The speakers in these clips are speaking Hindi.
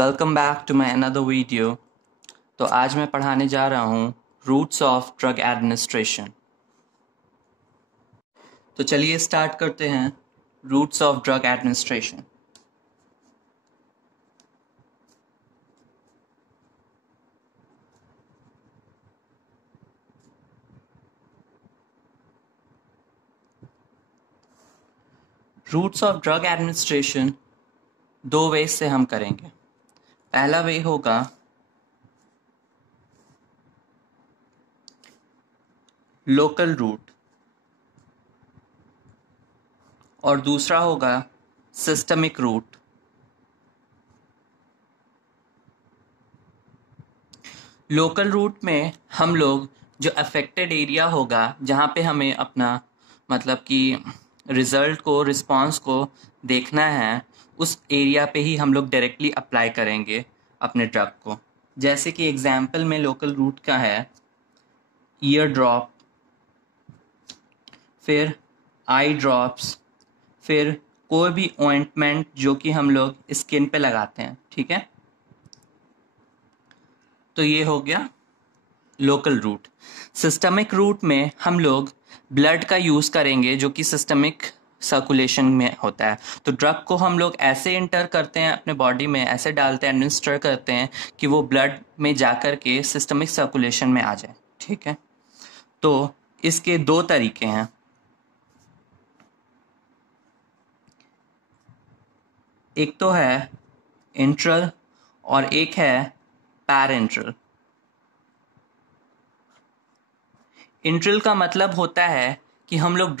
Welcome back to my another video. तो आज मैं पढ़ाने जा रहा हूँ रूट्स ऑफ ड्रग एडमिनिस्ट्रेशन। तो चलिए स्टार्ट करते हैं routes of drug administration. Routes of drug administration दो वे से हम करेंगे। पहला वे होगा लोकल रूट और दूसरा होगा सिस्टमिक रूट। लोकल रूट में हम लोग जो अफेक्टेड एरिया होगा जहाँ पे हमें अपना मतलब कि रिजल्ट को रिस्पांस को देखना है, उस एरिया पे ही हम लोग डायरेक्टली अप्लाई करेंगे अपने ड्रग को। जैसे कि एग्जाम्पल में लोकल रूट का है ईयर ड्रॉप, फिर आई ड्रॉप्स, फिर कोई भी ऑइंटमेंट जो कि हम लोग स्किन पे लगाते हैं। ठीक है, तो ये हो गया लोकल रूट। सिस्टमिक रूट में हम लोग ब्लड का यूज़ करेंगे जो कि सिस्टमिक सर्कुलेशन में होता है। तो ड्रग को हम लोग ऐसे इंटर करते हैं अपने बॉडी में, ऐसे डालते हैं, एडमिनिस्टर करते हैं कि वो ब्लड में जाकर के सिस्टमिक सर्कुलेशन में आ जाए। ठीक है, तो इसके दो तरीके हैं। एक तो है इंट्रल और एक है पैरेंट्रल। इंट्रल का मतलब होता है कि हम लोग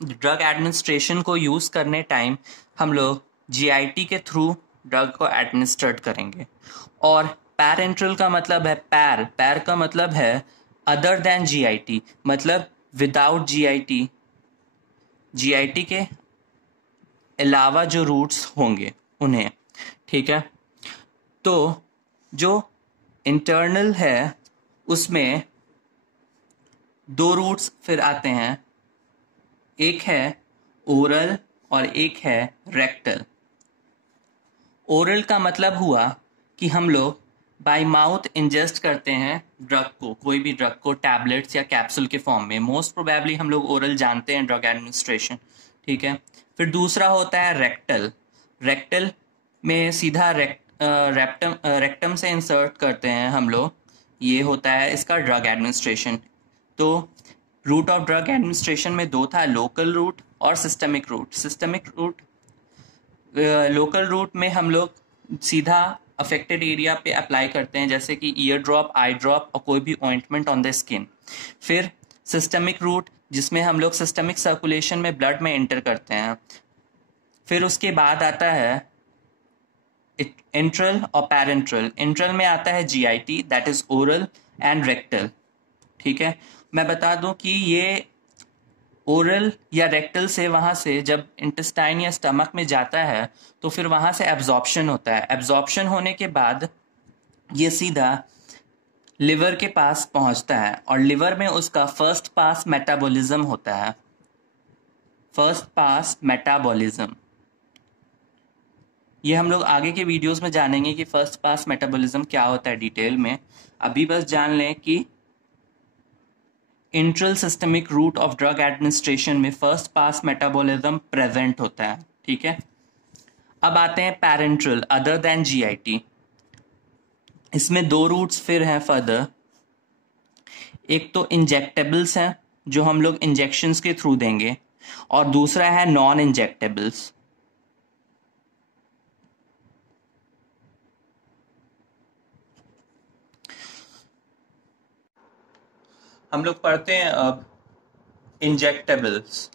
ड्रग एडमिनिस्ट्रेशन को यूज़ करने टाइम हम लोग जीआईटी के थ्रू ड्रग को एडमिनिस्ट्रेट करेंगे। और पैरेंट्रल का मतलब है पैर का मतलब है अदर देन जीआईटी, मतलब विदाउट जीआईटी, जीआईटी के अलावा जो रूट्स होंगे उन्हें। ठीक है, तो जो इंटरनल है उसमें दो रूट्स फिर आते हैं, एक है ओरल और एक है रेक्टल। ओरल का मतलब हुआ कि हम लोग बाय माउथ इंजेस्ट करते हैं ड्रग को, कोई भी ड्रग को टैबलेट्स या कैप्सूल के फॉर्म में। मोस्ट प्रोबेबली हम लोग ओरल जानते हैं ड्रग एडमिनिस्ट्रेशन। ठीक है, फिर दूसरा होता है रेक्टल। रेक्टल में सीधा रेक्टम से इंसर्ट करते हैं हम लोग, ये होता है इसका ड्रग एडमिनिस्ट्रेशन। तो रूट ऑफ ड्रग एडमिनिस्ट्रेशन में दो था, लोकल रूट और systemic route. Systemic route, local route में हम लोग सीधा अफेक्टेड एरिया पे अप्लाई करते हैं, जैसे कि ईयर ड्रॉप, आई ड्रॉप और कोई भी ऑइंटमेंट ऑन द स्किन। फिर सिस्टमिक रूट जिसमें हम लोग सिस्टमिक सर्कुलेशन में ब्लड में एंटर करते हैं। फिर उसके बाद आता है इंट्रल और पैरेंट्रल। इंट्रल में आता है GIT, that is oral and rectal. ठीक है, मैं बता दूं कि ये ओरल या रेक्टल से वहां से जब इंटेस्टाइन या स्टमक में जाता है तो फिर वहां से एब्जॉर्प्शन होता है। एब्जॉर्प्शन होने के बाद ये सीधा लिवर के पास पहुंचता है और लिवर में उसका फर्स्ट पास मेटाबॉलिज्म होता है। फर्स्ट पास मेटाबॉलिज्म ये हम लोग आगे के वीडियोस में जानेंगे कि फर्स्ट पास मेटाबॉलिज्म क्या होता है डिटेल में। अभी बस जान लें कि enteral systemic route of drug administration में फर्स्ट पास मेटाबॉलिज्म प्रेजेंट होता है। ठीक है, अब आते हैं पैरेंट्रल, अदर देन जीआईटी। इसमें दो रूट्स फिर हैं फर्दर। एक तो इंजेक्टेबल्स हैं जो हम लोग इंजेक्शंस के थ्रू देंगे, और दूसरा है नॉन इंजेक्टेबल्स। हम लोग पढ़ते हैं अब इंजेक्टेबल्स।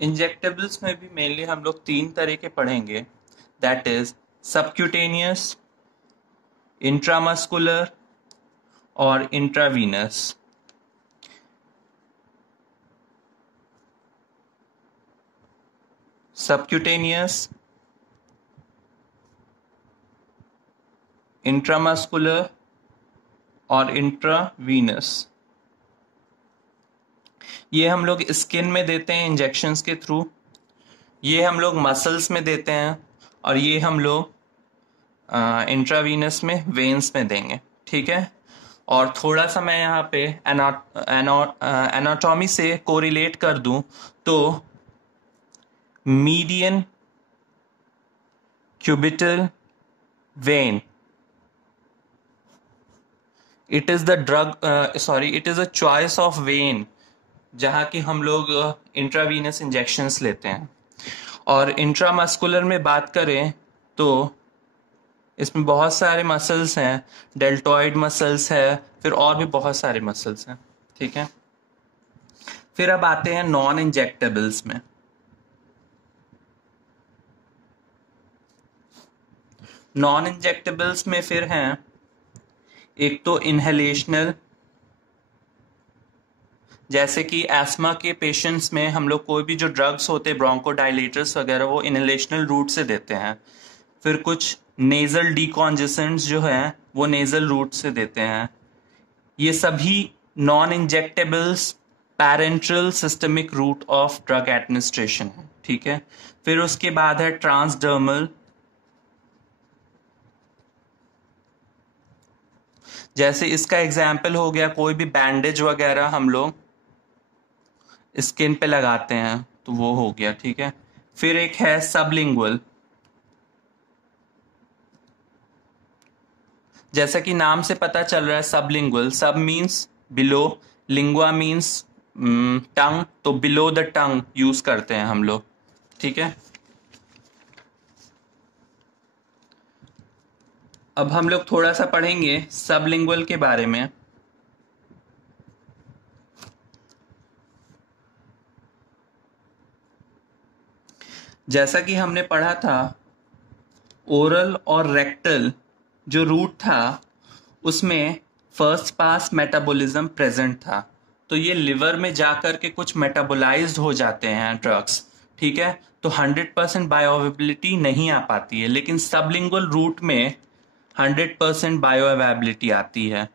इंजेक्टेबल्स में भी मेनली हम लोग तीन तरह के पढ़ेंगे, दैट इज सबक्यूटेनियस, इंट्रामस्कुलर और इंट्रावीनस। सबक्यूटेनियस, इंट्रामस्कुलर और इंट्रावीनस, ये हम लोग स्किन में देते हैं इंजेक्शंस के थ्रू। ये हम लोग मसल्स में देते हैं और ये हम लोग इंट्रावीनस में वेन्स में देंगे, ठीक है। और थोड़ा सा मैं यहाँ पे एनाटॉमी से कोरिलेट कर दूं तो median cubital when, it is the it is a choice of when जहाँ की हम लोग इंट्रावीनस इंजेक्शंस लेते हैं। और इंट्रामस्कुलर में बात करें तो इसमें बहुत सारे मसल्स हैं, डेल्टॉइड मसल्स है, फिर और भी बहुत सारे मसल्स हैं, ठीक है। फिर अब आते हैं नॉन इंजेक्टेबल्स में। नॉन इंजेक्टेबल्स में फिर हैं एक तो इनहेलेशनल, जैसे कि एस्मा के पेशेंट्स में हम लोग कोई भी जो ड्रग्स होते हैं ब्रोंकोडाइलेटर्स वगैरह वो इनहेलेशनल रूट से देते हैं। फिर कुछ नेजल डीकॉन्जेसेंट्स जो हैं वो नेजल रूट से देते हैं। ये सभी non injectables parenteral systemic route of drug administration है, ठीक है। फिर उसके बाद है ट्रांसडर्मल, जैसे इसका एग्जाम्पल हो गया कोई भी बैंडेज वगैरह हम लोग स्किन पे लगाते हैं तो वो हो गया, ठीक है। फिर एक है सबलिंगुअल, जैसा कि नाम से पता चल रहा है सबलिंगुअल, सब मीन्स बिलो, लिंगुआ मीन्स टंग, तो बिलो द टंग यूज करते हैं हम लोग, ठीक है। अब हम लोग थोड़ा सा पढ़ेंगे सबलिंगुअल के बारे में। जैसा कि हमने पढ़ा था ओरल और रेक्टल जो रूट था उसमें फर्स्ट पास मेटाबॉलिज्म प्रेजेंट था, तो ये लिवर में जाकर के कुछ मेटाबोलाइज्ड हो जाते हैं ड्रग्स, ठीक है। तो 100% बायोअवेबिलिटी नहीं आ पाती है, लेकिन सबलिंगुअल रूट में 100% बायोअवेबिलिटी आती है।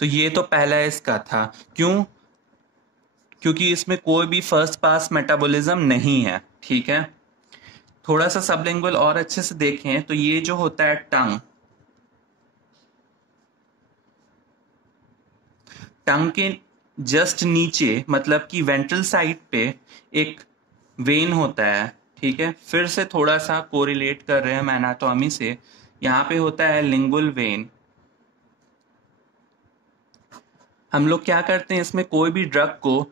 तो ये तो पहला इसका था, क्यों? क्योंकि इसमें कोई भी फर्स्ट पास मेटाबॉलिज्म नहीं है, ठीक है। थोड़ा सा सबलिंगुअल और अच्छे से देखें तो ये जो होता है टंग, टंग के जस्ट नीचे मतलब कि वेंट्रल साइड पे एक वेन होता है, ठीक है। फिर से थोड़ा सा कोरिलेट कर रहे हैं हम एनाटॉमी से, यहाँ पे होता है लिंगुअल वेन। हम लोग क्या करते हैं इसमें कोई भी ड्रग को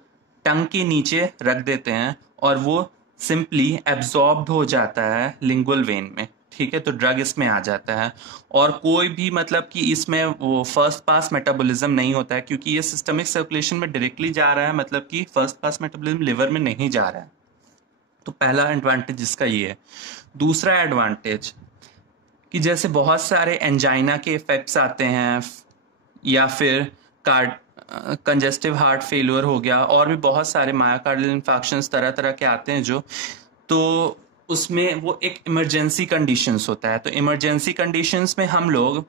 टंग के नीचे रख देते हैं और वो सिंपली एब्जॉर्ब्ड हो जाता है लिंगुअल वेन में, ठीक है। तो ड्रग इसमें आ जाता है और कोई भी मतलब कि इसमें वो फर्स्ट पास मेटाबॉलिज्म नहीं होता है, क्योंकि ये सिस्टमिक सर्कुलेशन में डायरेक्टली जा रहा है, मतलब कि फर्स्ट पास मेटाबॉलिज्म लिवर में नहीं जा रहा है। तो पहला एडवांटेज इसका ये है। दूसरा एडवांटेज कि जैसे बहुत सारे एंजाइना के इफेक्ट्स आते हैं या फिर कंजेस्टिव हार्ट फेलियर हो गया, और भी बहुत सारे मायोकार्डियल इन्फेक्शंस तरह तरह के आते हैं जो, तो उसमें वो एक इमरजेंसी कंडीशंस होता है। तो इमरजेंसी कंडीशंस में हम लोग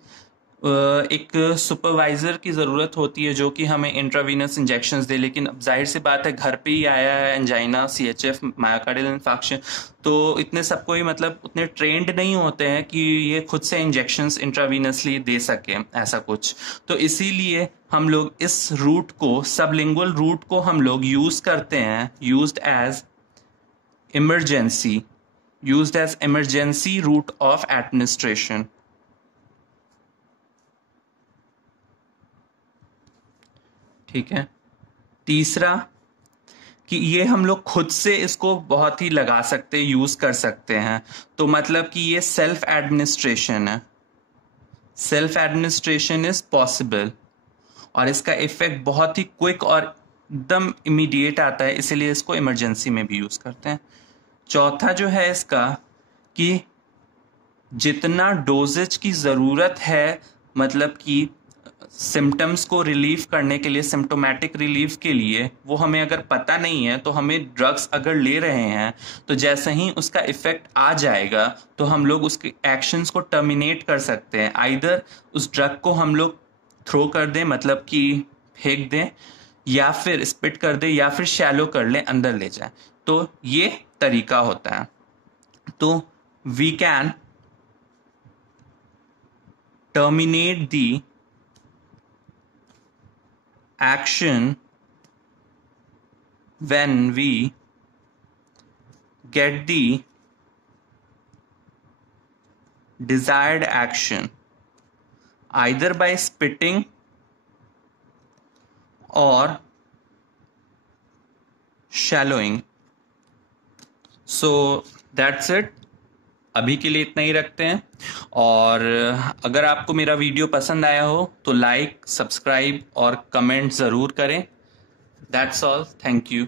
एक सुपरवाइजर की ज़रूरत होती है जो कि हमें इंट्रावीनस इंजेक्शंस दे, लेकिन अब जाहिर सी बात है घर पे ही आया है एंजाइना, CHF, मायोकार्डियल इन्फेक्शन, तो इतने सबको ही मतलब उतने ट्रेंड नहीं होते हैं कि ये खुद से इंजेक्शंस इंट्रावीनसली दे सके ऐसा कुछ। तो इसीलिए हम लोग इस रूट को, सबलिंगुअल रूट को हम लोग यूज़ करते हैं, used as emergency route of administration, ठीक है। तीसरा कि ये हम लोग खुद से इसको बहुत ही लगा सकते, यूज कर सकते हैं, तो मतलब कि ये सेल्फ एडमिनिस्ट्रेशन है, सेल्फ एडमिनिस्ट्रेशन इज पॉसिबल, और इसका इफेक्ट बहुत ही क्विक और एकदम इमीडिएट आता है, इसीलिए इसको इमरजेंसी में भी यूज करते हैं। चौथा जो है इसका कि जितना डोजेज की ज़रूरत है, मतलब कि सिम्टम्स को रिलीफ करने के लिए, सिम्टोमेटिक रिलीफ के लिए, वो हमें अगर पता नहीं है तो हमें ड्रग्स अगर ले रहे हैं तो जैसे ही उसका इफेक्ट आ जाएगा तो हम लोग उसके एक्शंस को टर्मिनेट कर सकते हैं। आइदर उस ड्रग को हम लोग थ्रो कर दें, मतलब कि फेंक दें, या फिर स्पिट कर दे या फिर शैलो कर ले, अंदर ले जाए। तो ये तरीका होता है। तो we can terminate the action when we get the desired action either by spitting or shallowing. So that's it. अभी के लिए इतना ही रखते हैं। और अगर आपको मेरा वीडियो पसंद आया हो तो लाइक, सब्सक्राइब और कमेंट ज़रूर करें। That's all. Thank you.